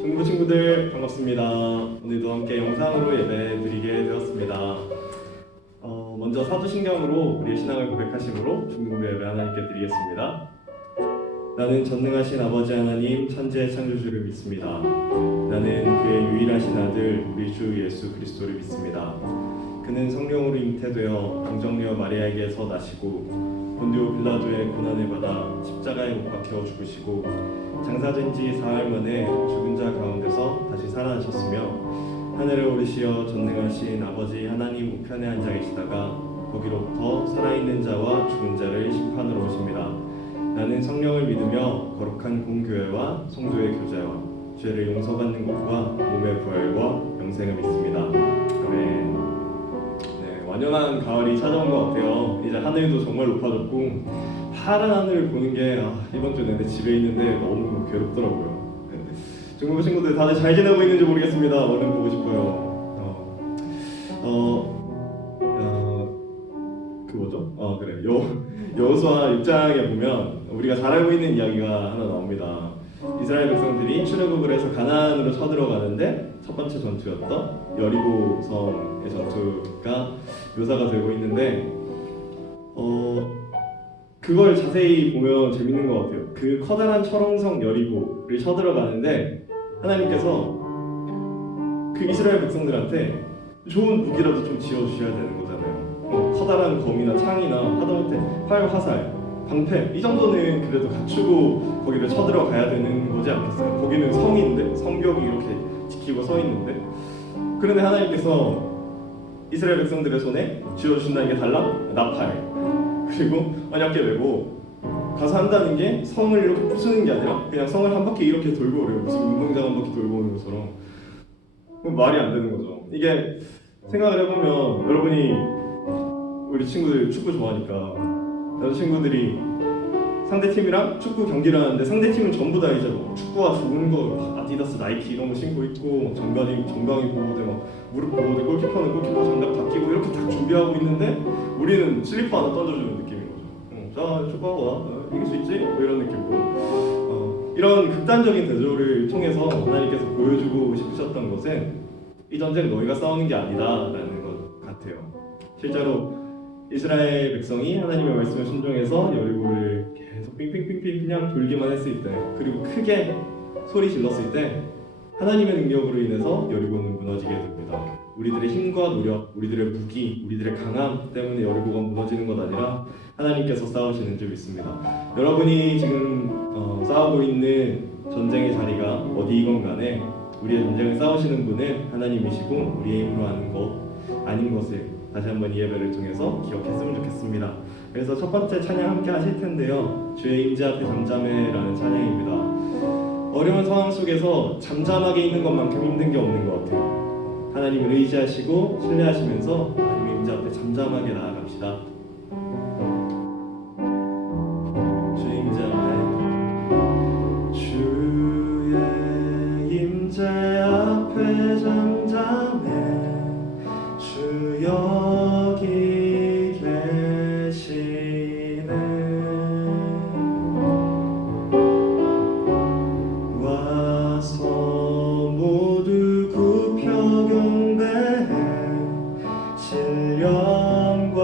중부 친구들 반갑습니다. 오늘도 함께 영상으로 예배 드리게 되었습니다. 먼저 사도신경으로 우리의 신앙을 고백하심으로 중부 예배 하나님께 드리겠습니다. 나는 전능하신 아버지 하나님 천지의 창조주를 믿습니다. 나는 그의 유일하신 아들 우리 주 예수 그리스도를 믿습니다. 그는 성령으로 잉태되어 동정녀 마리아에게서 나시고 본디오 빌라도의 고난을 받아 십자가에 못 박혀 죽으시고 장사된 지 사흘 만에 죽은 자 가운데서 다시 살아나셨으며 하늘에 오르시어 전능하신 아버지 하나님 우편에 앉아 계시다가 거기로부터 살아있는 자와 죽은 자를 심판으로 오십니다. 나는 성령을 믿으며 거룩한 공교회와 성도의 교제와 죄를 용서받는 것과 몸의 부활과 영생을 믿습니다. 아멘. 네, 완연한 가을이 찾아온 것 같아요. 이제 하늘도 정말 높아졌고 파란 하늘을 보는 게 이번 주 내내 집에 있는데 너무 괴롭더라고요. 중국 친구들 다들 잘 지내고 있는지 모르겠습니다. 얼른 보고 싶어요. 그 뭐죠? 그래. 여호수아 6장에 보면 우리가 잘 알고 있는 이야기가 하나 나옵니다. 이스라엘 백성들이 출애굽을 해서 가나안으로 쳐들어가는데 첫 번째 전투였던 여리고 성의 전투가 묘사가 되고 있는데 그걸 자세히 보면 재밌는 것 같아요. 그 커다란 철옹성 여리고를 쳐들어가는데 하나님께서 그 이스라엘 백성들한테 좋은 무기라도 좀 지어주셔야 되는 거잖아요. 커다란 검이나 창이나 하다못해 활, 화살, 방패 이 정도는 그래도 갖추고 거기를 쳐들어가야 되는 거지 않겠어요? 거기는 성인데 성벽이 이렇게 지키고 서 있는데 그런데 하나님께서 이스라엘 백성들의 손에 쥐어주신다는 게 달랑? 나팔 그리고 언약궤 메고 가서 한다는 게 성을 이렇게 부수는 게 아니라 그냥 성을 한 바퀴 이렇게 돌고 오래요. 무슨 운동장 한 바퀴 돌고 오는 것처럼 말이 안 되는 거죠. 이게 생각을 해보면 여러분이 우리 친구들 축구 좋아하니까 나도 친구들이 상대팀이랑 축구 경기를 하는데 상대팀은 전부 다 이제 뭐 축구화 좋은 거 아디다스, 나이키 이런 거 신고 있고 정강이 보호대 막 무릎 보호대 골키퍼는 골키퍼 장갑 다 끼고 이렇게 딱 준비하고 있는데 우리는 슬리퍼 하나 던져주는 느낌인 거죠. 자 축구하고 와 이길 수 있지? 뭐 이런 느낌으로 이런 극단적인 대조를 통해서 하나님께서 보여주고 싶으셨던 것은 이 전쟁 너희가 싸우는 게 아니다라는 것 같아요. 실제로 이스라엘 백성이 하나님의 말씀을 순종해서 여리고를 계속 빙빙빙빙 그냥 돌기만 했을 때 그리고 크게 소리 질렀을 때 하나님의 능력으로 인해서 여리고는 무너지게 됩니다. 우리들의 힘과 노력, 우리들의 무기, 우리들의 강함 때문에 여리고가 무너지는 것 아니라 하나님께서 싸우시는 줄 믿습니다. 여러분이 지금 싸우고 있는 전쟁의 자리가 어디이건 간에 우리의 전쟁을 싸우시는 분은 하나님이시고 우리의 힘으로 하는 것 아닌 것을 다시 한번 이 예배를 통해서 기억했으면 좋겠습니다. 그래서 첫 번째 찬양 함께 하실 텐데요. 주의 임재 앞에 잠잠해라는 찬양입니다. 어려운 상황 속에서 잠잠하게 있는 것만큼 힘든 게 없는 것 같아요. 하나님을 의지하시고 신뢰하시면서 하나님의 임재 앞에 잠잠하게 나아갑시다. 주의 임재 앞에 주의 임재 앞에 잠잠해 주 여기 계시네 와서 모두 굽혀 경배해 신령과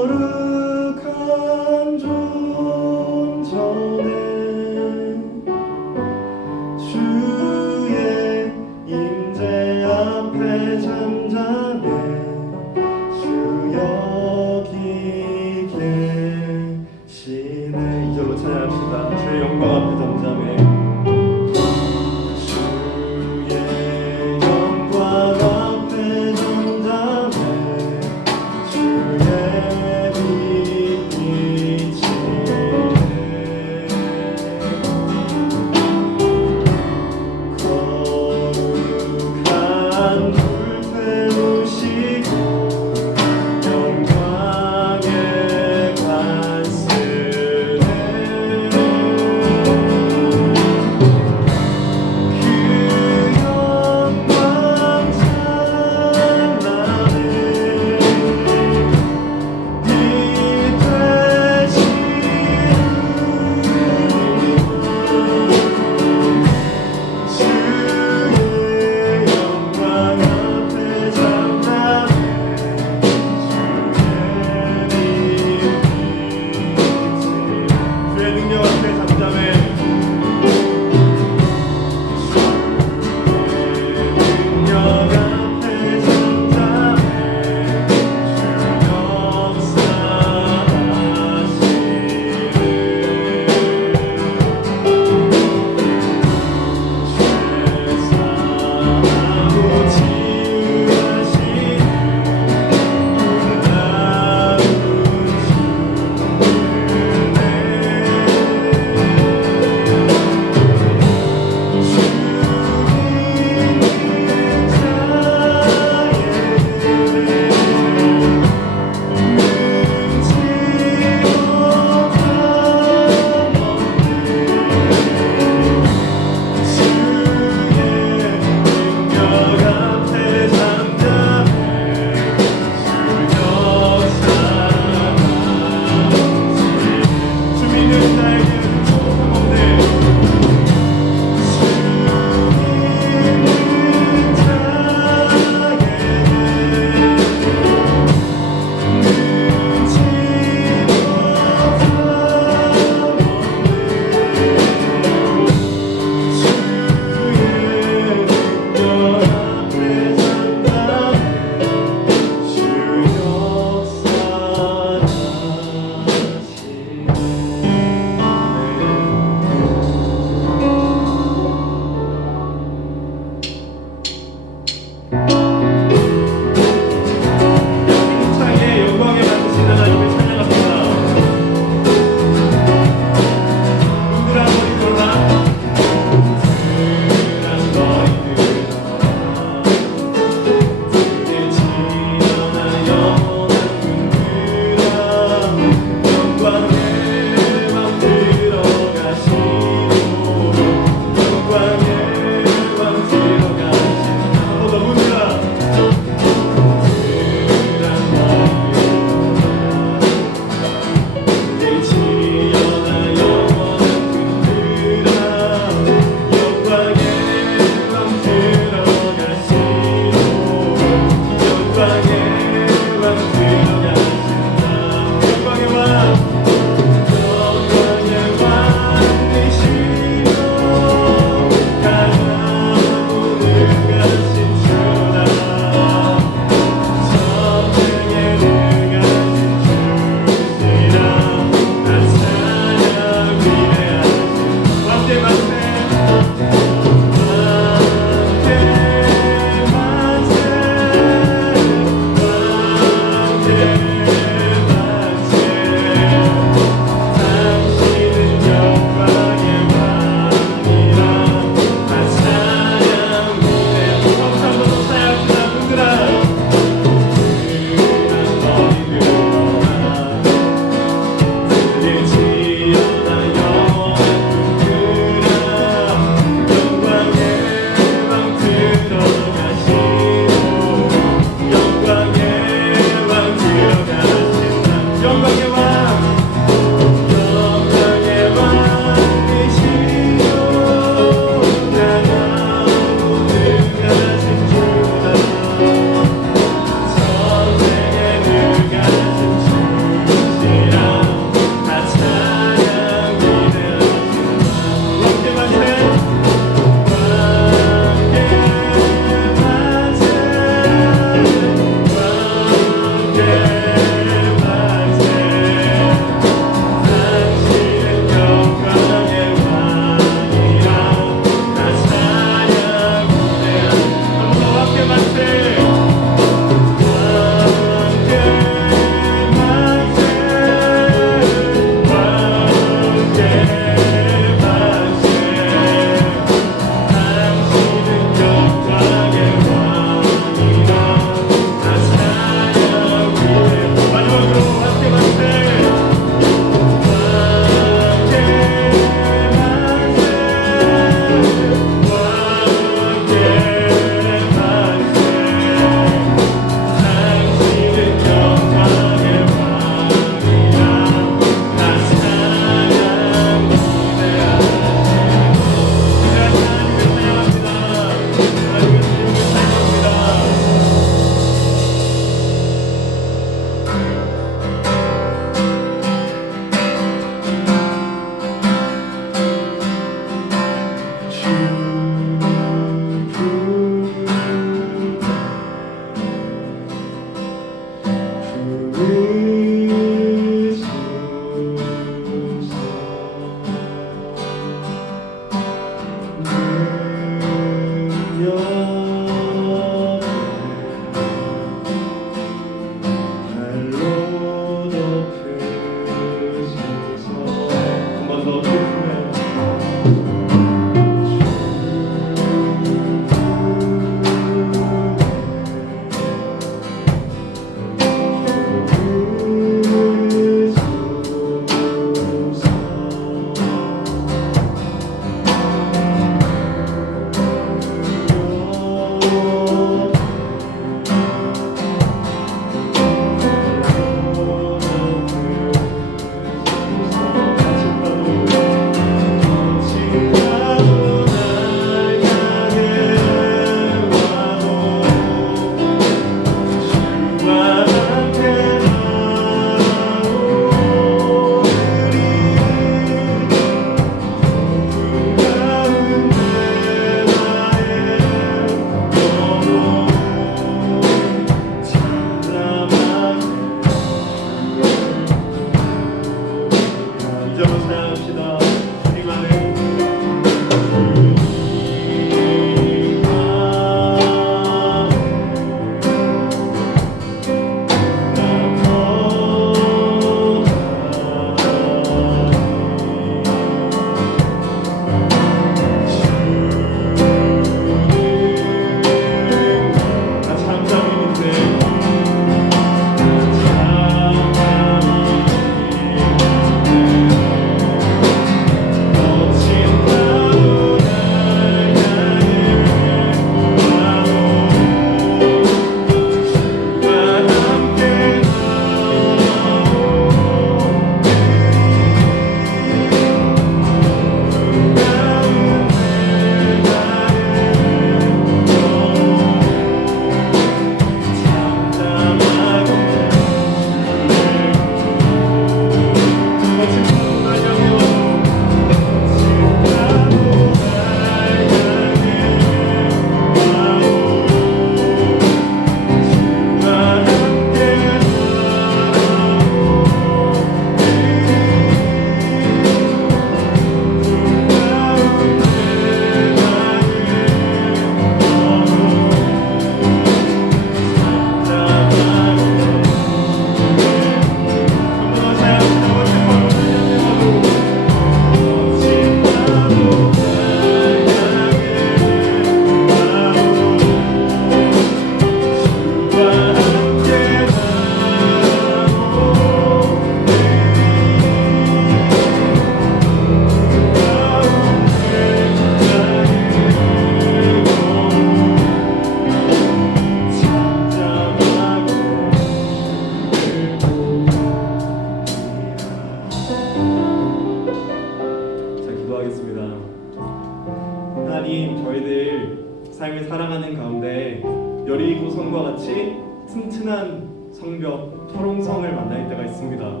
하나님, 저희들 삶을 살아가는 가운데 여리고 성과 같이 튼튼한 성벽, 철옹성을 만날 때가 있습니다.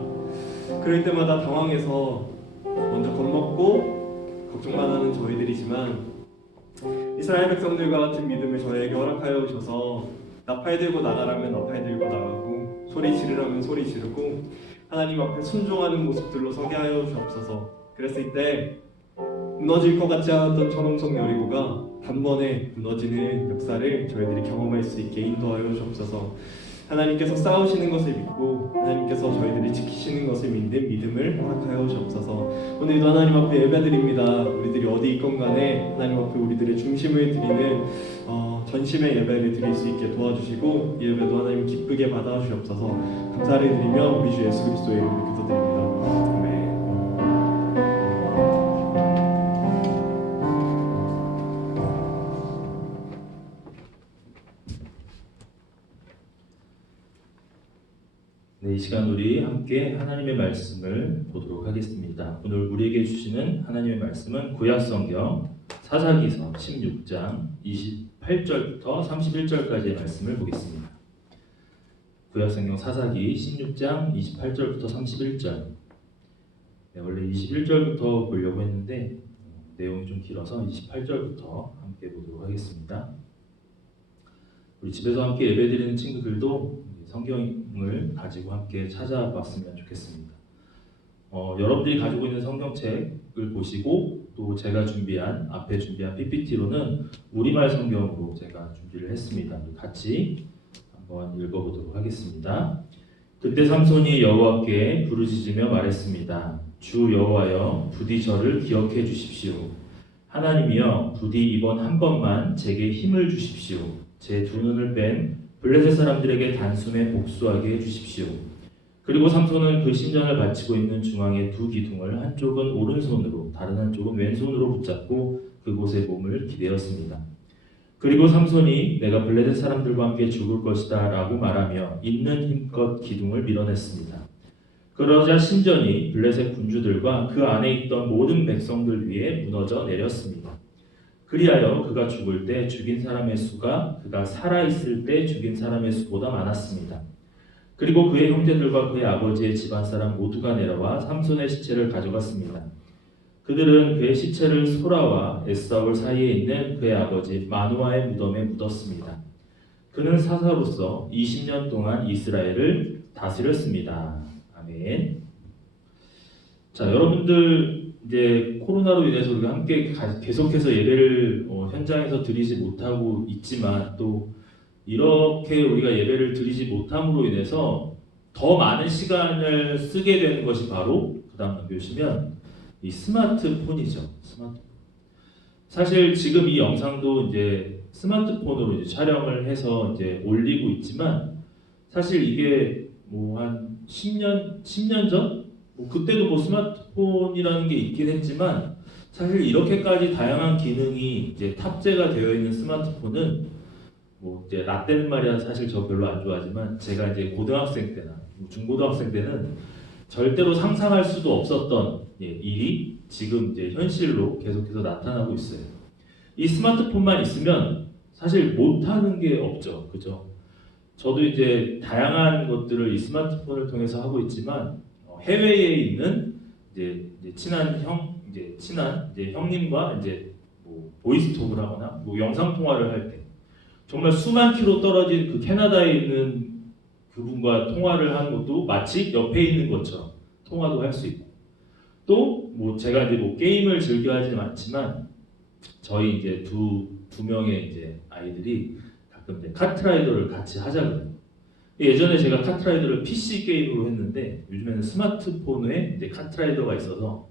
그럴 때마다 당황해서 먼저 겁먹고 걱정만 하는 저희들이지만 이스라엘 백성들과 같은 믿음을 저에게 허락하여 주셔서 나팔 들고 나가라면 나팔 들고 나가고 소리 지르라면 소리 지르고 하나님 앞에 순종하는 모습들로 서게 하여 주옵소서. 그랬을 때 무너질 것 같지 않았던 철옹성 여리고가 단번에 무너지는 역사를 저희들이 경험할 수 있게 인도하여 주옵소서. 하나님께서 싸우시는 것을 믿고 하나님께서 저희들이 지키시는 것을 믿는 믿음을 허락하여 주옵소서. 오늘도 하나님 앞에 예배드립니다. 우리들이 어디 있건 간에 하나님 앞에 우리들의 중심을 드리는 전심의 예배를 드릴 수 있게 도와주시고 이 예배도 하나님 기쁘게 받아주옵소서. 감사를 드리며 우리 주 예수 그리스도의 이름으로 기도드립니다. 아멘. 네, 이 시간 우리 함께 하나님의 말씀을 보도록 하겠습니다. 오늘 우리에게 주시는 하나님의 말씀은 구약성경 사사기서 16장 28절부터 31절까지의 말씀을 보겠습니다. 구약성경 사사기 16장 28절부터 31절. 네, 원래 21절부터 보려고 했는데 내용이 좀 길어서 28절부터 함께 보도록 하겠습니다. 우리 집에서 함께 예배드리는 친구들도 성경을 가지고 함께 찾아봤으면 좋겠습니다. 여러분들이 가지고 있는 성경책을 보시고 또 제가 앞에 준비한 PPT로는 우리말 성경으로 제가 준비를 했습니다. 같이 한번 읽어보도록 하겠습니다. 그때 삼손이 여호와께 부르짖으며 말했습니다. 주 여호와여, 부디 저를 기억해 주십시오. 하나님이여, 부디 이번 한 번만 제게 힘을 주십시오. 제 두 눈을 뺀 블레셋 사람들에게 단숨에 복수하게 해주십시오. 그리고 삼손은 그 신전을 바치고 있는 중앙의 두 기둥을 한쪽은 오른손으로 다른 한쪽은 왼손으로 붙잡고 그곳에 몸을 기대었습니다. 그리고 삼손이 내가 블레셋 사람들과 함께 죽을 것이다 라고 말하며 있는 힘껏 기둥을 밀어냈습니다. 그러자 신전이 블레셋 군주들과 그 안에 있던 모든 백성들 위에 무너져 내렸습니다. 그리하여 그가 죽을 때 죽인 사람의 수가 그가 살아있을 때 죽인 사람의 수보다 많았습니다. 그리고 그의 형제들과 그의 아버지의 집안 사람 모두가 내려와 삼손의 시체를 가져갔습니다. 그들은 그의 시체를 소라와 에스사올 사이에 있는 그의 아버지 마누아의 무덤에 묻었습니다. 그는 사사로서 20년 동안 이스라엘을 다스렸습니다. 아멘. 자, 여러분들 이제 코로나로 인해서 우리가 함께 계속해서 예배를 현장에서 드리지 못하고 있지만 또 이렇게 우리가 예배를 드리지 못함으로 인해서 더 많은 시간을 쓰게 되는 것이 바로 그 다음 넘겨주시면 이 스마트폰이죠. 스마트폰. 사실 지금 이 영상도 이제 스마트폰으로 이제 촬영을 해서 이제 올리고 있지만 사실 이게 뭐 한 10년 전? 그때도 뭐 스마트폰이라는 게 있긴 했지만 사실 이렇게까지 다양한 기능이 이제 탑재가 되어 있는 스마트폰은 뭐 이제 라떼는 말이야 사실 저 별로 안 좋아하지만 제가 이제 고등학생 때나 중고등학생 때는 절대로 상상할 수도 없었던 일이 지금 이제 현실로 계속해서 나타나고 있어요. 이 스마트폰만 있으면 사실 못하는 게 없죠, 그죠? 저도 이제 다양한 것들을 이 스마트폰을 통해서 하고 있지만 해외에 있는 이제 친한 형님과 이제 뭐 보이스톡을 하거나 뭐 영상 통화를 할 때 정말 수만 킬로 떨어진 그 캐나다에 있는 그분과 통화를 하는 것도 마치 옆에 있는 것처럼 통화도 할 수 있고 또 뭐 제가 이제 뭐 게임을 즐겨 하지는 않지만 저희 이제 두 명의 이제 아이들이 가끔 이제 카트라이더를 같이 하자거든요. 예전에 제가 카트라이더를 PC 게임으로 했는데 요즘에는 스마트폰에 이제 카트라이더가 있어서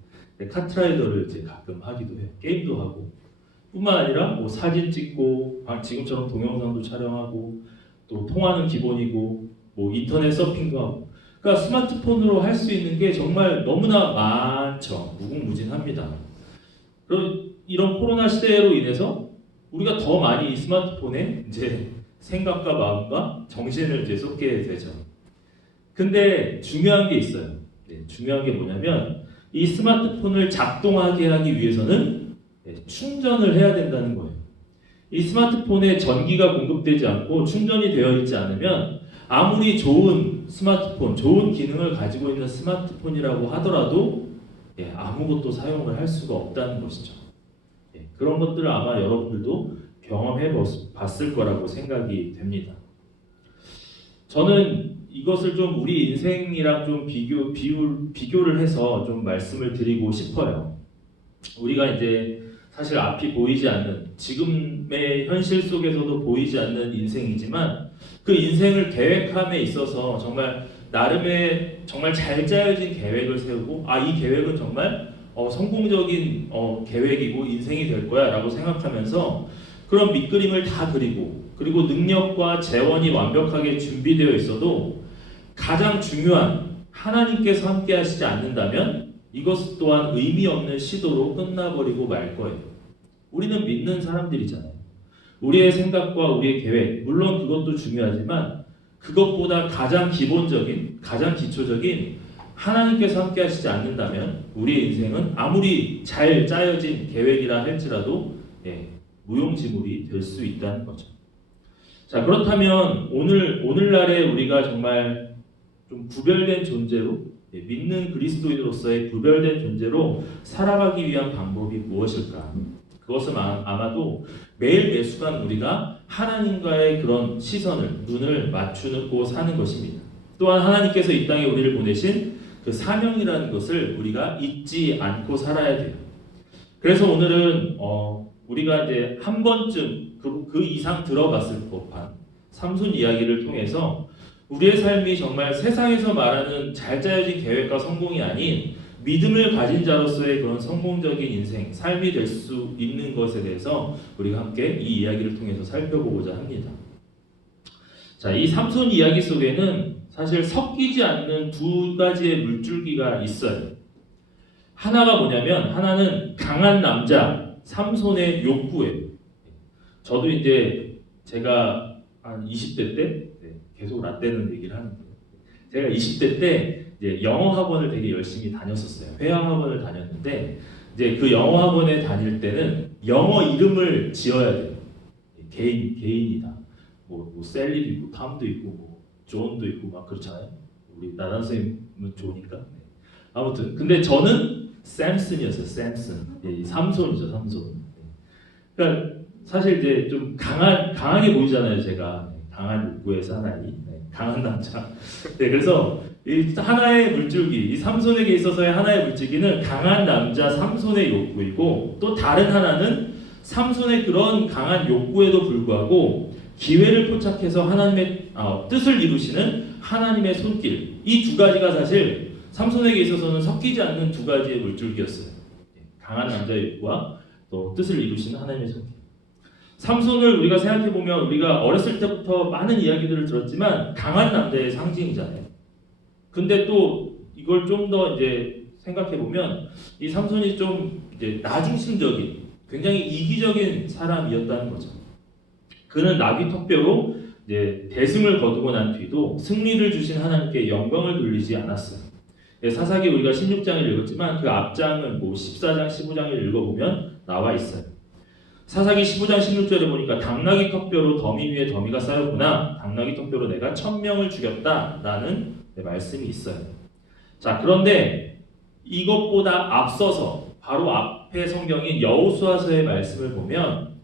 카트라이더를 이제 가끔 하기도 해요. 게임도 하고 뿐만 아니라 뭐 사진 찍고 지금처럼 동영상도 촬영하고 또 통화는 기본이고 뭐 인터넷 서핑도 하고 그러니까 스마트폰으로 할 수 있는 게 정말 너무나 많죠. 무궁무진합니다. 그럼 이런 코로나 시대로 인해서 우리가 더 많이 이 스마트폰에 이제 생각과 마음과 정신을 이제 쏟게 되죠. 근데 중요한 게 있어요. 중요한 게 뭐냐면 이 스마트폰을 작동하게 하기 위해서는 충전을 해야 된다는 거예요. 이 스마트폰에 전기가 공급되지 않고 충전이 되어 있지 않으면 아무리 좋은 스마트폰, 좋은 기능을 가지고 있는 스마트폰이라고 하더라도 아무것도 사용을 할 수가 없다는 것이죠. 그런 것들을 아마 여러분들도 경험해 봤을 거라고 생각이 됩니다. 저는 이것을 좀 우리 인생이랑 좀 비교를 해서 좀 말씀을 드리고 싶어요. 우리가 이제 사실 앞이 보이지 않는, 지금의 현실 속에서도 보이지 않는 인생이지만 그 인생을 계획함에 있어서 정말 나름의 정말 잘 짜여진 계획을 세우고 이 계획은 정말 성공적인 계획이고 인생이 될 거야 라고 생각하면서 그런 밑그림을 다 그리고 능력과 재원이 완벽하게 준비되어 있어도 가장 중요한 하나님께서 함께 하시지 않는다면 이것 또한 의미 없는 시도로 끝나버리고 말 거예요. 우리는 믿는 사람들이잖아요. 우리의 생각과 우리의 계획, 물론 그것도 중요하지만 그것보다 가장 기본적인, 가장 기초적인 하나님께서 함께 하시지 않는다면 우리의 인생은 아무리 잘 짜여진 계획이라 할지라도 무용지물이 될 수 있다는 거죠. 자, 그렇다면 오늘날에 우리가 정말 좀 구별된 존재로, 믿는 그리스도인으로서의 구별된 존재로 살아가기 위한 방법이 무엇일까? 그것은 아마도 매일 매순간 우리가 하나님과의 그런 시선을, 눈을 맞추고 사는 것입니다. 또한 하나님께서 이 땅에 우리를 보내신 그 사명이라는 것을 우리가 잊지 않고 살아야 돼요. 그래서 오늘은 우리가 이제 한 번쯤 그 이상 들어봤을 법한 삼손 이야기를 통해서 우리의 삶이 정말 세상에서 말하는 잘 짜여진 계획과 성공이 아닌 믿음을 가진 자로서의 그런 성공적인 인생, 삶이 될 수 있는 것에 대해서 우리가 함께 이 이야기를 통해서 살펴보고자 합니다. 자, 이 삼손 이야기 속에는 사실 섞이지 않는 두 가지의 물줄기가 있어요. 하나가 뭐냐면 하나는 강한 남자 삼손의 욕구예요. 저도 이제 제가 한 20대 때 계속 라떼는 얘기를 하는데 제가 20대 때 이제 영어 학원을 되게 열심히 다녔었어요. 회화 학원을 다녔는데 이제 그 영어 학원에 다닐 때는 영어 이름을 지어야 돼요. 개인이다. 뭐 셀리도 있고 탐도 있고 뭐 존도 있고 막 그렇잖아요. 우리 나단 선생님은 존이니까. 아무튼 근데 저는 샘슨이었어요. 샘슨. 삼손이죠, 삼손. 그러니까 사실 이제 좀 강하게 보이잖아요, 제가. 강한 욕구의 사나이, 강한 남자. 그래서 이 하나의 물줄기, 이 삼손에게 있어서의 하나의 물줄기는 강한 남자 삼손의 욕구이고 또 다른 하나는 삼손의 그런 강한 욕구에도 불구하고 기회를 포착해서 하나님의 뜻을 이루시는 하나님의 손길. 이 두 가지가 사실 삼손에게 있어서는 섞이지 않는 두 가지의 물줄기였어요. 강한 남자의 욕구와 또 뜻을 이루시는 하나님의 손길. 삼손을 우리가 생각해보면 우리가 어렸을 때부터 많은 이야기들을 들었지만 강한 남자의 상징이잖아요. 근데 또 이걸 좀 더 이제 생각해보면 이 삼손이 좀 이제 나중심적인 굉장히 이기적인 사람이었다는 거죠. 그는 나귀 턱뼈로 이제 대승을 거두고 난 뒤도 승리를 주신 하나님께 영광을 돌리지 않았어요. 사사기 우리가 16장을 읽었지만 그 앞장을 14장, 15장을 읽어보면 나와 있어요. 사사기 15장 16절에 보니까 당나귀 턱뼈로 더미 위에 더미가 쌓였구나. 당나귀 턱뼈로 내가 1000명을 죽였다라는 말씀이 있어요. 자, 그런데 이것보다 앞서서 바로 앞에 성경인 여호수아서의 말씀을 보면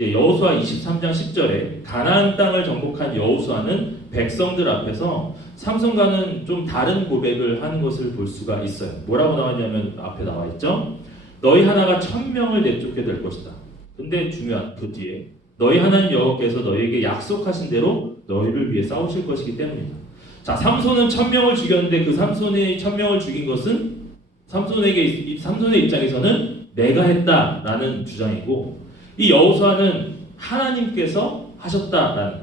여호수아 23장 10절에 가나안 땅을 정복한 여호수아는 백성들 앞에서 삼손과는 좀 다른 고백을 하는 것을 볼 수가 있어요. 뭐라고 나왔냐면 앞에 나와 있죠. 너희 하나가 1000명을 내쫓게 될 것이다. 근데 중요한 그 뒤에 너희 하나님 여호와께서 너희에게 약속하신 대로 너희를 위해 싸우실 것이기 때문이다. 자, 삼손은 1000명을 죽였는데 그 삼손이 1000명을 죽인 것은 삼손의 입장에서는 내가 했다라는 주장이고 이 여호수아는 하나님께서 하셨다라는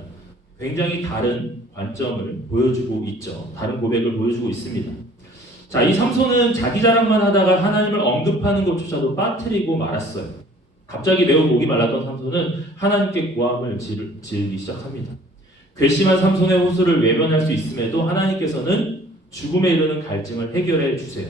굉장히 다른 관점을 보여주고 있죠. 다른 고백을 보여주고 있습니다. 자, 이 삼손은 자기 자랑만 하다가 하나님을 언급하는 것조차도 빠뜨리고 말았어요. 갑자기 매우 목이 말랐던 삼손은 하나님께 고함을 지르기 시작합니다. 괘씸한 삼손의 호소를 외면할 수 있음에도 하나님께서는 죽음에 이르는 갈증을 해결해 주세요.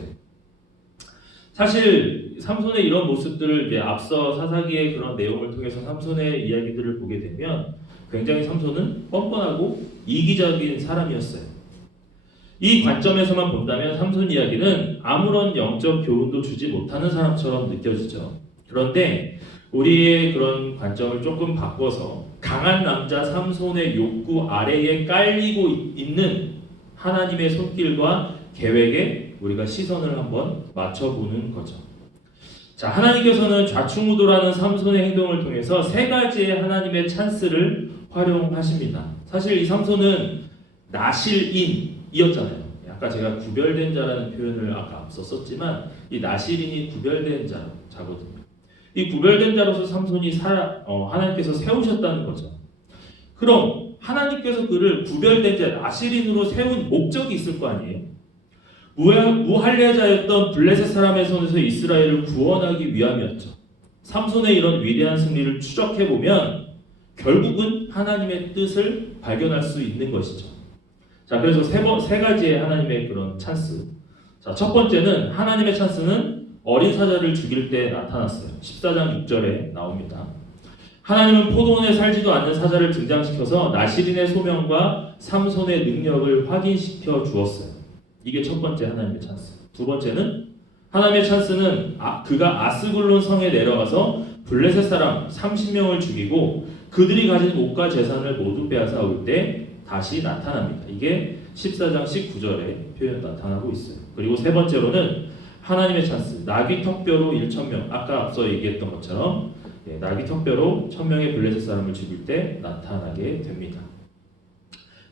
사실 삼손의 이런 모습들을 이제 앞서 사사기의 그런 내용을 통해서 삼손의 이야기들을 보게 되면 굉장히 삼손은 뻔뻔하고 이기적인 사람이었어요. 이 관점에서만 본다면 삼손 이야기는 아무런 영적 교훈도 주지 못하는 사람처럼 느껴지죠. 그런데 우리의 그런 관점을 조금 바꿔서 강한 남자 삼손의 욕구 아래에 깔리고 있는 하나님의 손길과 계획에 우리가 시선을 한번 맞춰보는 거죠. 자, 하나님께서는 좌충우돌하는 삼손의 행동을 통해서 세 가지의 하나님의 찬스를 활용하십니다. 사실 이 삼손은 나실인이었잖아요. 아까 제가 구별된 자라는 표현을 아까 앞서 썼지만 이 나실인이 구별된 자거든요. 이 구별된 자로서 삼손이 하나님께서 세우셨다는 거죠. 그럼 하나님께서 그를 구별된 자 나실인으로 세운 목적이 있을 거 아니에요? 무할례자였던 블레셋 사람의 손에서 이스라엘을 구원하기 위함이었죠. 삼손의 이런 위대한 승리를 추적해 보면 결국은 하나님의 뜻을 발견할 수 있는 것이죠. 자, 그래서 세 가지의 하나님의 그런 찬스. 자, 첫 번째는 하나님의 찬스는 어린 사자를 죽일 때 나타났어요. 14장 6절에 나옵니다. 하나님은 포도원에 살지도 않는 사자를 등장시켜서 나실인의 소명과 삼손의 능력을 확인시켜 주었어요. 이게 첫 번째 하나님의 찬스. 두 번째는 하나님의 찬스는 그가 아스글론 성에 내려가서 블레셋 사람 30명을 죽이고 그들이 가진 옷과 재산을 모두 빼앗아 올 때 다시 나타납니다. 이게 14장 19절에 표현 나타나고 있어요. 그리고 세 번째로는 하나님의 찬스, 나귀 턱뼈로 1,000명, 아까 앞서 얘기했던 것처럼 나귀 턱뼈로 1,000명의 블레셋 사람을 죽일 때 나타나게 됩니다.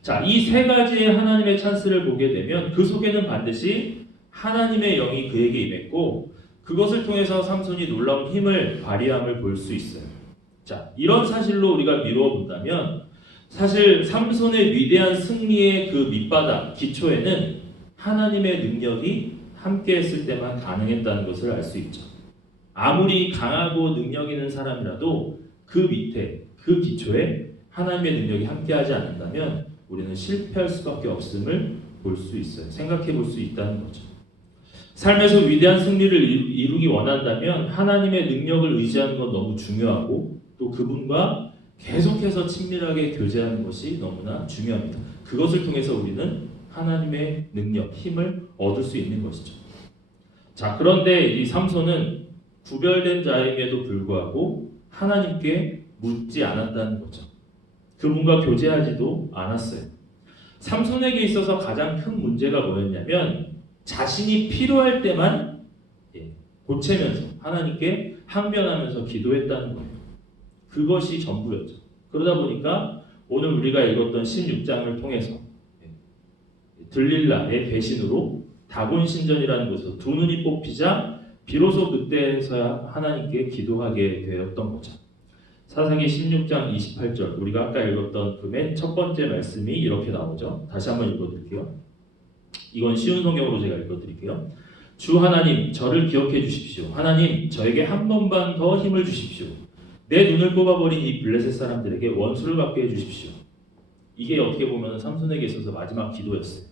자, 이 세 가지의 하나님의 찬스를 보게 되면 그 속에는 반드시 하나님의 영이 그에게 임했고 그것을 통해서 삼손이 놀라운 힘을 발휘함을 볼 수 있어요. 자, 이런 사실로 우리가 미루어 본다면 사실 삼손의 위대한 승리의 그 밑바닥, 기초에는 하나님의 능력이 함께했을 때만 가능했다는 것을 알 수 있죠. 아무리 강하고 능력 있는 사람이라도 그 밑에, 그 기초에 하나님의 능력이 함께하지 않는다면 우리는 실패할 수밖에 없음을 볼 수 있어요. 생각해 볼 수 있다는 거죠. 삶에서 위대한 승리를 이루기 원한다면 하나님의 능력을 의지하는 건 너무 중요하고 또 그분과 계속해서 친밀하게 교제하는 것이 너무나 중요합니다. 그것을 통해서 우리는 하나님의 능력, 힘을 얻을 수 있는 것이죠. 자, 그런데 이 삼손은 구별된 자임에도 불구하고 하나님께 묻지 않았다는 거죠. 그분과 교제하지도 않았어요. 삼손에게 있어서 가장 큰 문제가 뭐였냐면 자신이 필요할 때만 보채면서 하나님께 항변하면서 기도했다는 거예요. 그것이 전부였죠. 그러다 보니까 오늘 우리가 읽었던 16장을 통해서 들릴라의 배신으로 다곤 신전이라는 곳에서 두 눈이 뽑히자 비로소 그때서야 하나님께 기도하게 되었던 거죠. 사사기 16장 28절 우리가 아까 읽었던 그 맨 첫 번째 말씀이 이렇게 나오죠. 다시 한번 읽어드릴게요. 이건 쉬운 성경으로 제가 읽어드릴게요. 주 하나님 저를 기억해 주십시오. 하나님 저에게 한 번만 더 힘을 주십시오. 내 눈을 뽑아버린 이 블레셋 사람들에게 원수를 갚게 해주십시오. 이게 어떻게 보면 삼손에게 있어서 마지막 기도였어요.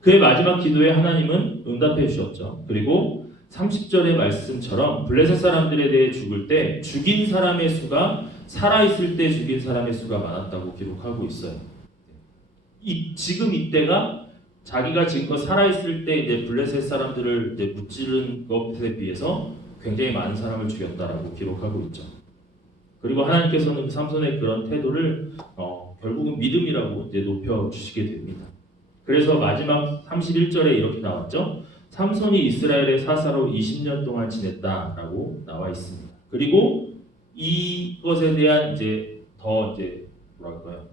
그의 마지막 기도에 하나님은 응답해 주셨죠. 그리고 30절의 말씀처럼 블레셋 사람들에 대해 죽을 때 죽인 사람의 수가 살아있을 때 죽인 사람의 수가 많았다고 기록하고 있어요. 지금 이때가 자기가 지금껏 살아있을 때 이제 블레셋 사람들을 이제 무찌른 것에 비해서 굉장히 많은 사람을 죽였다라고 기록하고 있죠. 그리고 하나님께서는 삼손의 그런 태도를 결국은 믿음이라고 이제 높여주시게 됩니다. 그래서 마지막 31절에 이렇게 나왔죠. 삼손이 이스라엘의 사사로 20년 동안 지냈다라고 나와 있습니다. 그리고 이것에 대한 더 뭐랄까요?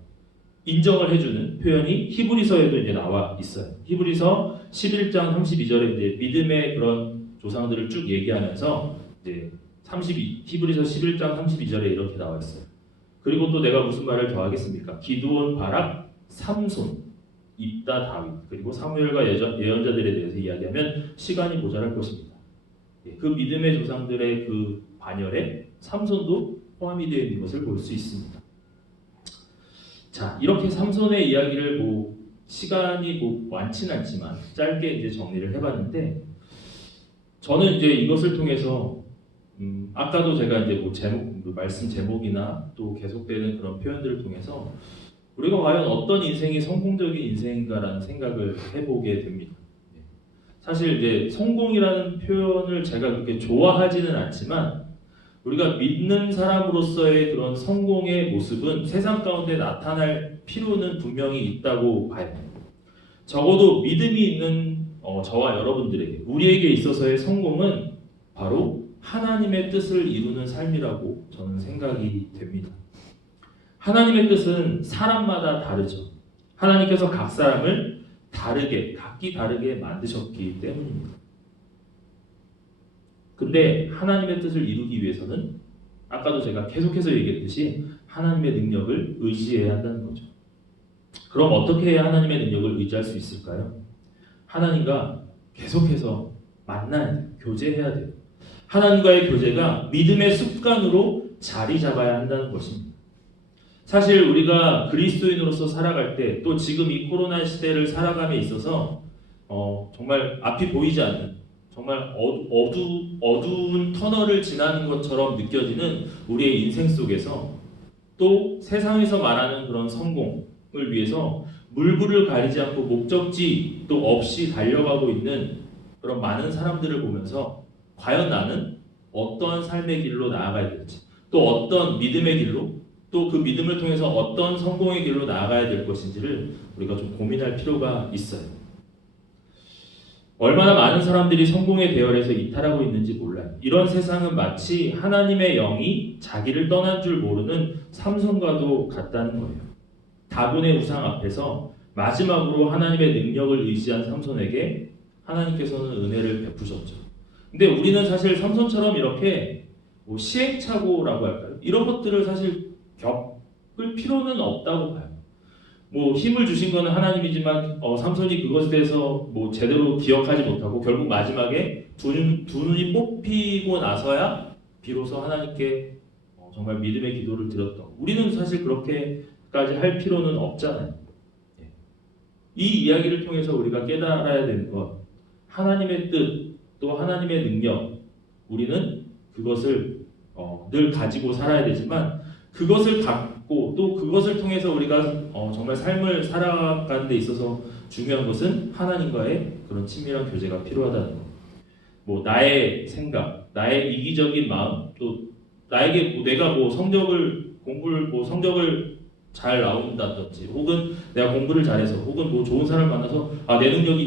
인정을 해주는 표현이 히브리서에도 이제 나와 있어요. 히브리서 11장 32절에 이제 믿음의 그런 조상들을 쭉 얘기하면서 히브리서 11장 32절에 이렇게 나와 있어요. 그리고 또 내가 무슨 말을 더 하겠습니까? 기드온, 바락, 삼손, 입다, 다윗, 그리고 사무엘과 예언자들에 대해서 이야기하면 시간이 모자랄 것입니다. 그 믿음의 조상들의 그 반열에 삼손도 포함이 되어 있는 것을 볼 수 있습니다. 자, 이렇게 삼손의 이야기를 시간이 많지는 않지만 짧게 정리를 해봤는데 저는 이제 이것을 통해서 아까도 제가 이제 뭐 제목, 말씀 제목이나 또 계속되는 그런 표현들을 통해서 우리가 과연 어떤 인생이 성공적인 인생인가라는 생각을 해보게 됩니다. 사실 이제 성공이라는 표현을 제가 그렇게 좋아하지는 않지만 우리가 믿는 사람으로서의 그런 성공의 모습은 세상 가운데 나타날 필요는 분명히 있다고 봐요. 적어도 믿음이 있는 저와 여러분들에게, 우리에게 있어서의 성공은 바로 하나님의 뜻을 이루는 삶이라고 저는 생각이 됩니다. 하나님의 뜻은 사람마다 다르죠. 하나님께서 각 사람을 다르게, 각기 다르게 만드셨기 때문입니다. 근데 하나님의 뜻을 이루기 위해서는 아까도 제가 계속해서 얘기했듯이 하나님의 능력을 의지해야 한다는 거죠. 그럼 어떻게 해야 하나님의 능력을 의지할 수 있을까요? 하나님과 계속해서 만나야 돼요. 교제해야 돼요. 하나님과의 교제가 믿음의 습관으로 자리 잡아야 한다는 것입니다. 사실 우리가 그리스도인으로서 살아갈 때, 또 지금 이 코로나 시대를 살아감에 있어서 정말 앞이 보이지 않는, 정말 어두운 터널을 지나는 것처럼 느껴지는 우리의 인생 속에서 또 세상에서 말하는 그런 성공을 위해서 물불을 가리지 않고 목적지도 없이 달려가고 있는 그런 많은 사람들을 보면서 과연 나는 어떠한 삶의 길로 나아가야 될지, 또 어떤 믿음의 길로, 또 그 믿음을 통해서 어떤 성공의 길로 나아가야 될 것인지를 우리가 좀 고민할 필요가 있어요. 얼마나 많은 사람들이 성공의 대열에서 이탈하고 있는지 몰라요. 이런 세상은 마치 하나님의 영이 자기를 떠난 줄 모르는 삼손과도 같다는 거예요. 다곤의 우상 앞에서 마지막으로 하나님의 능력을 의지한 삼손에게 하나님께서는 은혜를 베푸셨죠. 근데 우리는 사실 삼손처럼 이렇게 뭐 시행착오라고 할까요? 이런 것들을 사실 겪을 필요는 없다고 봐요. 뭐 힘을 주신 거는 하나님이지만 삼손이 그것에 대해서 뭐 제대로 기억하지 못하고 결국 마지막에 두 눈이 뽑히고 나서야 비로소 하나님께 정말 믿음의 기도를 드렸던. 우리는 사실 그렇게까지 할 필요는 없잖아요. 이 이야기를 통해서 우리가 깨달아야 되는 것, 하나님의 뜻, 또 하나님의 능력, 우리는 그것을 늘 가지고 살아야 되지만 그것을 갖고 또 그것을 통해서 우리가 정말 삶을 살아가는 데 있어서 중요한 것은 하나님과의 그런 친밀한 교제가 필요하다는 것. 뭐 나의 생각, 나의 이기적인 마음, 또 나에게 내가 뭐 성적을 잘 나온다든지, 혹은 내가 공부를 잘해서, 혹은 뭐 좋은 사람을 만나서 내 능력이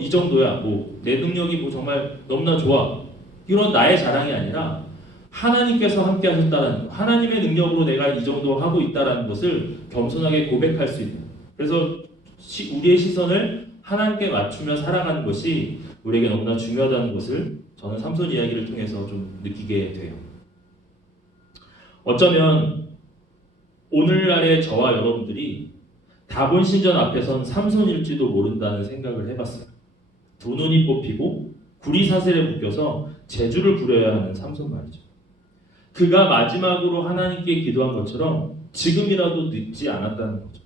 이 정도야, 뭐 내 능력이 뭐 정말 너무나 좋아, 이런 나의 자랑이 아니라 하나님께서 함께 하셨다는, 하나님의 능력으로 내가 이 정도 하고 있다는 것을 겸손하게 고백할 수 있는, 그래서 우리의 시선을 하나님께 맞추며 살아가는 것이 우리에게 너무나 중요하다는 것을 저는 삼손 이야기를 통해서 좀 느끼게 돼요. 어쩌면 오늘날의 저와 여러분들이 다곤 신전 앞에 선 삼손일지도 모른다는 생각을 해봤어요. 두 눈이 뽑히고 구리사슬에 묶여서 제주를 부려야 하는 삼손 말이죠. 그가 마지막으로 하나님께 기도한 것처럼 지금이라도 늦지 않았다는 거죠.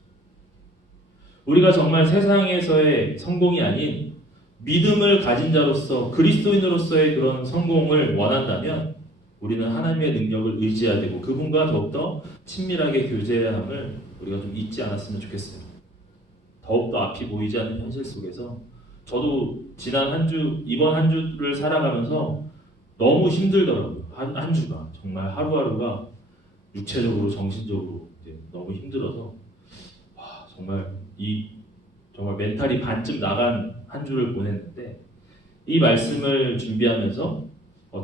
우리가 정말 세상에서의 성공이 아닌 믿음을 가진 자로서, 그리스도인으로서의 그런 성공을 원한다면 우리는 하나님의 능력을 의지해야 되고 그분과 더욱더 친밀하게 교제해야 함을 우리가 좀 잊지 않았으면 좋겠어요. 더욱더 앞이 보이지 않는 현실 속에서 저도 이번 한 주를 살아가면서 너무 힘들더라고요. 한 주가 정말 하루하루가 육체적으로, 정신적으로 너무 힘들어서 정말 멘탈이 반쯤 나간 한 주를 보냈는데, 이 말씀을 준비하면서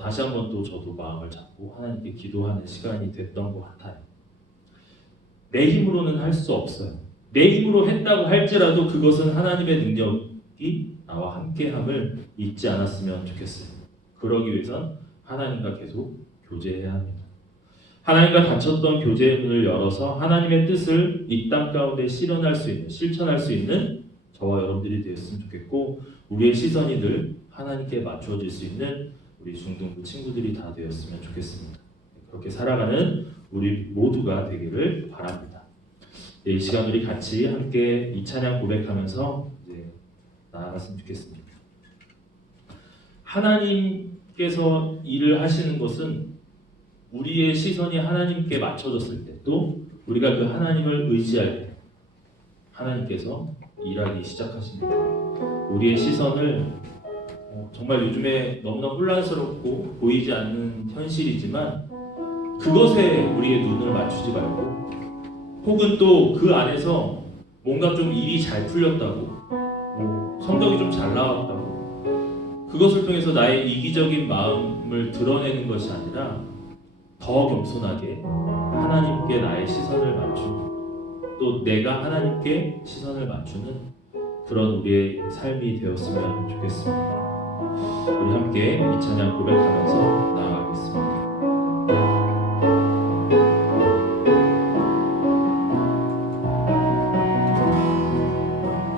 다시 한번 또 저도 마음을 잡고 하나님께 기도하는 시간이 됐던 것 같아요. 내 힘으로는 할 수 없어요. 내 힘으로 했다고 할지라도 그것은 하나님의 능력이 나와 함께함을 잊지 않았으면 좋겠어요. 그러기 위해선 하나님과 계속 교제해야 합니다. 하나님과 닫혔던 교제의 문을 열어서 하나님의 뜻을 이 땅 가운데 실천할 수 있는 저와 여러분들이 되었으면 좋겠고, 우리의 시선이 늘 하나님께 맞추어질 수 있는 우리 중등부 친구들이 다 되었으면 좋겠습니다. 그렇게 살아가는 우리 모두가 되기를 바랍니다. 이 시간 우리 같이 함께 이 찬양 고백하면서 이제 나아갔으면 좋겠습니다. 하나님께서 일을 하시는 것은 우리의 시선이 하나님께 맞춰졌을 때, 또 우리가 그 하나님을 의지할 때 하나님께서 일하기 시작하십니다. 우리의 시선을 정말 요즘에 너무나 혼란스럽고 보이지 않는 현실이지만 그것에 우리의 눈을 맞추지 말고, 혹은 또 그 안에서 뭔가 좀 일이 잘 풀렸다고, 성적이 좀 잘 나왔다고, 그것을 통해서 나의 이기적인 마음을 드러내는 것이 아니라 더 겸손하게 하나님께 나의 시선을 맞추고, 또 내가 하나님께 시선을 맞추는 그런 우리의 삶이 되었으면 좋겠습니다. 우리 함께 이 찬양 고백하면서 나아가겠습니다.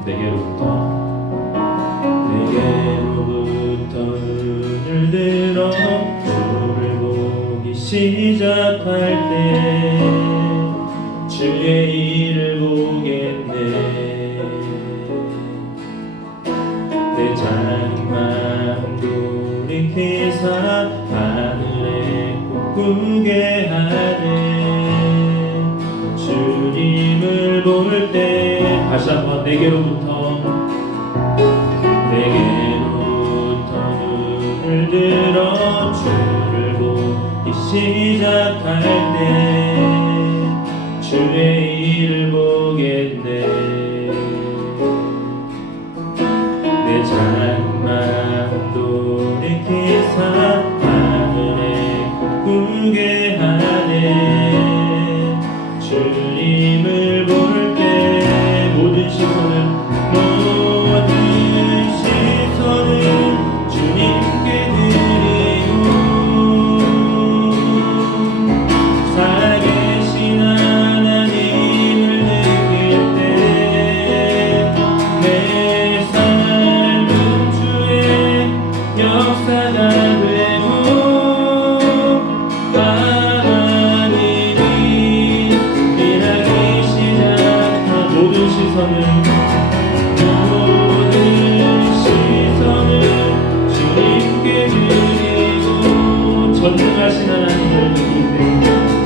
내게로부터 눈을 들어 주를 보기 시작할 때 주의 일을 보겠네. 내 작은 마음 돌이키사 하늘에 꿈꾸게 하네. 주님을 볼 때 다시 한번 내게로부터 눈을 들어 주를 보기 시작할 때 주의 일을 보겠네. 내 작은 마음 돌이키사 하늘에 꿈꾸게 하네. 주님을 볼 때 모든 시선을 주님께 드리고 살아계신 하나님을 느낄 때 내 삶은 주의 역사가 되고 하나님이 일하기 시작한 모든 시선을 전능하신 하나님을 느낄 때,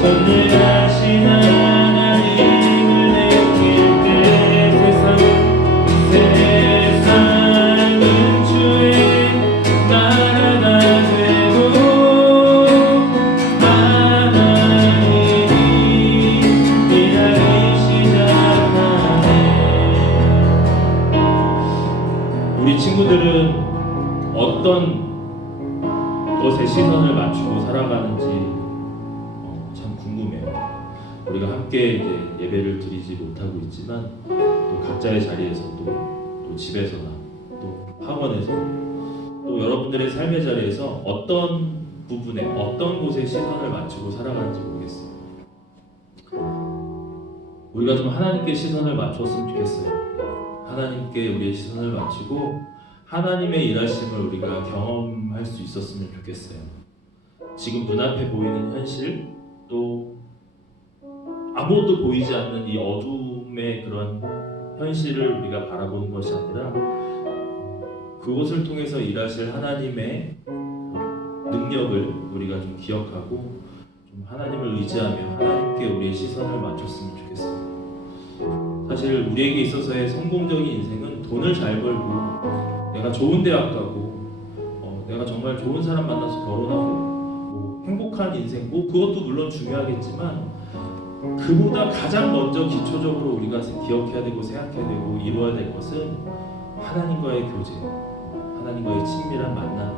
전능하신 하나님을 느낄 때 세상은 주의 나라가 되고 하나님이 일하기 시작하네. 우리 친구들은 어떤 것에 시선을 맞추고 살아가는지 참 궁금해요. 우리가 함께 이제 예배를 드리지 못하고 있지만 또 각자의 자리에서 또 집에서나 또 학원에서 또 여러분들의 삶의 자리에서 어떤 부분에 어떤 곳에 시선을 맞추고 살아가는지 모르겠어요. 우리가 좀 하나님께 시선을 맞췄으면 좋겠어요. 하나님께 우리의 시선을 맞추고 하나님의 일하심을 우리가 경험할 수 있었으면 좋겠어요. 지금 눈앞에 보이는 현실, 또 아무것도 보이지 않는 이 어둠의 그런 현실을 우리가 바라보는 것이 아니라 그것을 통해서 일하실 하나님의 능력을 우리가 좀 기억하고 좀 하나님을 의지하며 하나님께 우리의 시선을 맞췄으면 좋겠어요. 사실 우리에게 있어서의 성공적인 인생은 돈을 잘 벌고 내가 좋은 대학 가고 내가 정말 좋은 사람 만나서 결혼하고 행복한 인생, 그것도 물론 중요하겠지만 그보다 가장 먼저 기초적으로 우리가 기억해야 되고 생각해야 되고 이루어야 될 것은 하나님과의 교제, 하나님과의 친밀한 만남,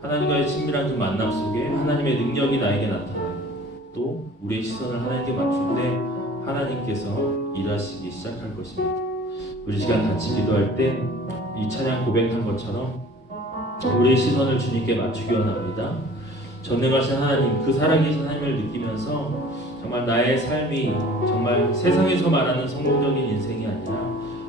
하나님과의 친밀한 그 만남 속에 하나님의 능력이 나에게 나타나고 또 우리의 시선을 하나님께 맞출 때 하나님께서 일하시기 시작할 것입니다. 우리 시간 같이 기도할 때 이 찬양 고백한 것처럼 우리의 시선을 주님께 맞추기 원합니다. 전능하신 하나님, 그 살아계신 하나님을 느끼면서 정말 나의 삶이 정말 세상에서 말하는 성공적인 인생이 아니라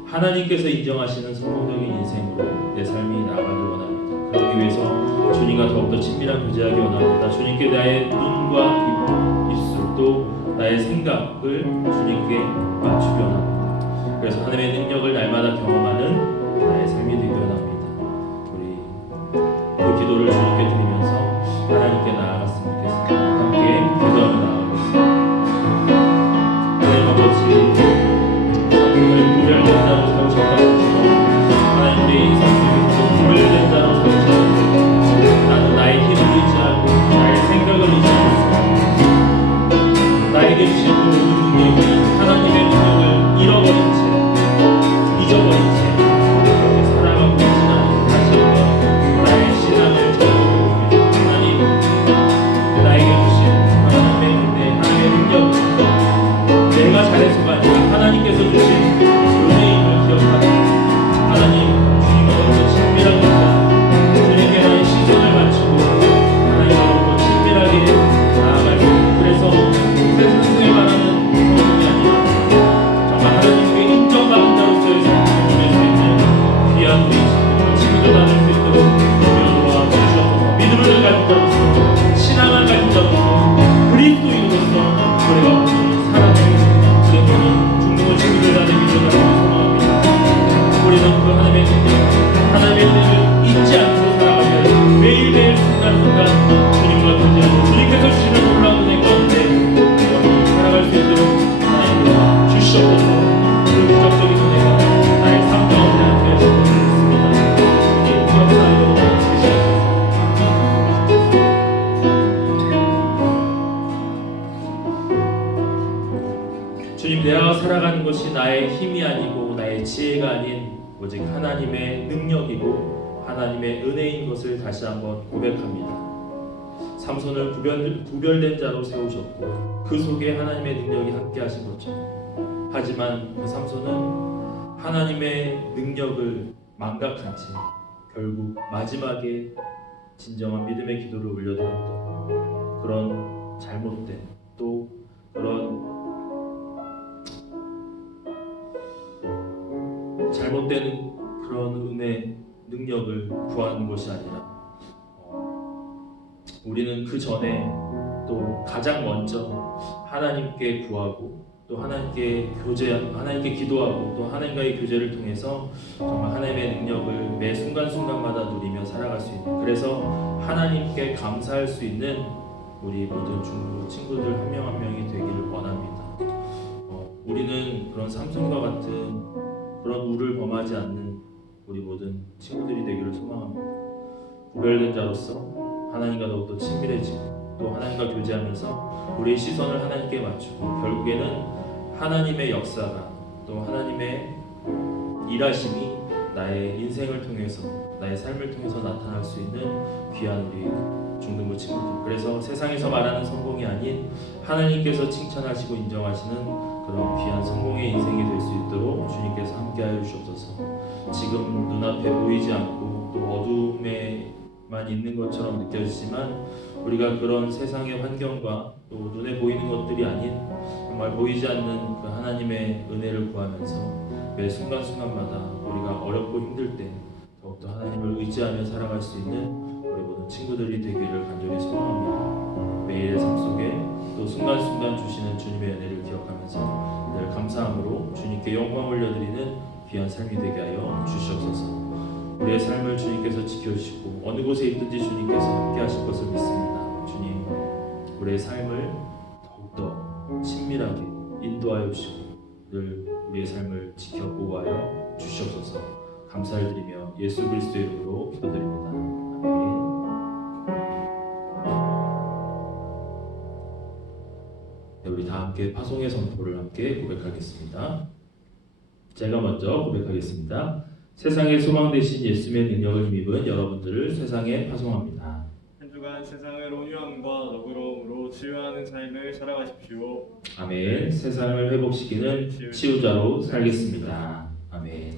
하나님께서 인정하시는 성공적인 인생으로 내 삶이 나아가길 원합니다. 그러기 위해서 주님과 더욱더 친밀한 교제하기 원합니다. 주님께 나의 눈과 입술 또 나의 생각을 주님께 맞추기 원합니다. 그래서 하나님의 능력을 날마다 경험하는 나의 삶이 되기 원합니다. 우리 기도를 주님께 드리면서 하나님께 나아갔으면 좋겠습니다. 함께 기도하며 나아가겠습니다. 하나님 아버지, 오늘 구별된 자로 세우셨다고 하시고 하나님 우리 인생 속에서 구별된 자로 세우셨는데 나는 나의 힘을 의지하고 나의 생각을 의지하면서 나에게 주신 그 모든 능력이 하나님의 능력을 잃어버린 채 잊어버린 채 그렇게 살아가고 있지만 다시 한번 나의 신앙을 전하고 하나님 나에게 주신 하나님의 은혜 하나님의 능력 내가 잘해서가 아니라 하나님께서 주신 은혜임을 기억하고 하나님 주님과 친밀하게 주님께 나의 시선을 맞추고 하나님으로부터 친밀하게 나아갈 수 있는 그래서 세상에 말하는 성공이 아니라 정말 하나님께 인정받은 자로서의 성공을 누릴 수 있는 귀한 우리 친구들 나눌 수 있도록 주여 도와주셔서 믿음을 가진 자로서 신앙을 가진 자로서 그리스도인으로서 우리가 오늘 살아내는 우리 모든 중국어 친구들 나의 믿음을 소망합니다. 우리는 그 하나님의 은혜를 잊지 않고 살아가며 매일매일 순간순간 주님과 교제하고 주님께서 주시는 놀라운 은혜 가운데 영원히 살아갈 수 있도록 하나님 주시옵소서. 그 기적적인 은혜가 나의 삶 가운데 함께 하시고 있습니다. 주님 기억하여 주시옵소서. 주님 내가 살아가는 것이 나의 힘이 아니고 나의 지혜가 아닌 오직 하나님의 능력이고 하나님의 은혜인 것을 다시 한번 고백합니다. 삼손을 구별된 자로 세우셨고 그 속에 하나님의 능력이 함께 하신 것처럼 하지만 그 삼손은 하나님의 능력을 망각한 채 결국 마지막에 진정한 믿음의 기도를 올려드렸던 그런 잘못된 또 그런 잘못된 그런 은혜 능력을 구하는 것이 아니라 우리는 그 전에 또 가장 먼저 하나님께 구하고 또 하나님께 기도하고 또 하나님과의 교제를 통해서 정말 하나님의 능력을 매 순간순간마다 누리며 살아갈 수 있는 그래서 하나님께 감사할 수 있는 우리 모든 중국 친구들 한 명 한 명이 되기를 원합니다. 우리는 그런 삼손과 같은 그런 우를 범하지 않는 우리 모든 친구들이 되기를 소망합니다. 구별된 자로서 하나님과 더욱더 친밀해지고 또 하나님과 교제하면서 우리의 시선을 하나님께 맞추고 결국에는 하나님의 역사가 또 하나님의 일하심이 나의 인생을 통해서 나의 삶을 통해서 나타날 수 있는 귀한 우리 중등부 친구들 그래서 세상에서 말하는 성공이 아닌 하나님께서 칭찬하시고 인정하시는 그런 귀한 성공의 인생이 될 수 있도록 주님께서 함께하여 주옵소서. 지금 눈앞에 보이지 않고 또 어둠에만 있는 것처럼 느껴지지만 우리가 그런 세상의 환경과 또 눈에 보이는 것들이 아닌 정말 보이지 않는 그 하나님의 은혜를 구하면서 매 순간순간마다 우리가 어렵고 힘들 때 더욱더 하나님을 의지하며 살아갈 수 있는 우리 모든 친구들이 되기를 간절히 소망합니다. 매일의 삶 속에 또 순간순간 주시는 주님의 은혜를 기억하면서 늘 감사함으로 주님께 영광 올려드리는 귀한 삶이 되게 하여 주시옵소서. 우리의 삶을 주님께서 지켜주시고 어느 곳에 있든지 주님께서 함께 하실 것을 믿습니다. 주님 우리의 삶을 더욱더 친밀하게 인도하여 주시고 늘 우리의 삶을 지켜 보호하여 주시옵소서. 감사를 드리며 예수 그리스도의 이름으로 기도드립니다. 아멘. 네, 우리 다 함께 파송의 선포를 함께 고백하겠습니다. 제가 먼저 고백하겠습니다. 세상의 소망 되신 예수의 능력을 힘입은 여러분들을 세상에 파송합니다. 한 주간 세상을 온유함과 너그러움으로 치유하는 삶을 살아가십시오. 아멘. 세상을 회복시키는 치유자로 살겠습니다. 아멘.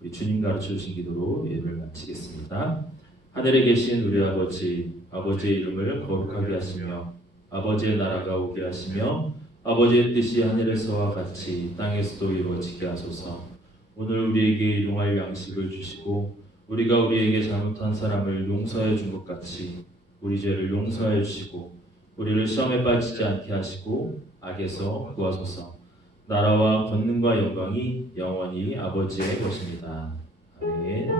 우리 주님 가르쳐 주신 기도로 예배를 마치겠습니다. 하늘에 계신 우리 아버지의 이름을 거룩하게 하시며 아버지의 나라가 오게 하시며 아버지의 뜻이 하늘에서와 같이 땅에서도 이루어지게 하소서. 오늘 우리에게 일용할 양식을 주시고 우리가 우리에게 잘못한 사람을 용서해 준 것 같이 우리 죄를 용서해 주시고 우리를 시험에 빠지지 않게 하시고 악에서 구하소서. 나라와 권능과 영광이 영원히 아버지의 것입니다. 아멘.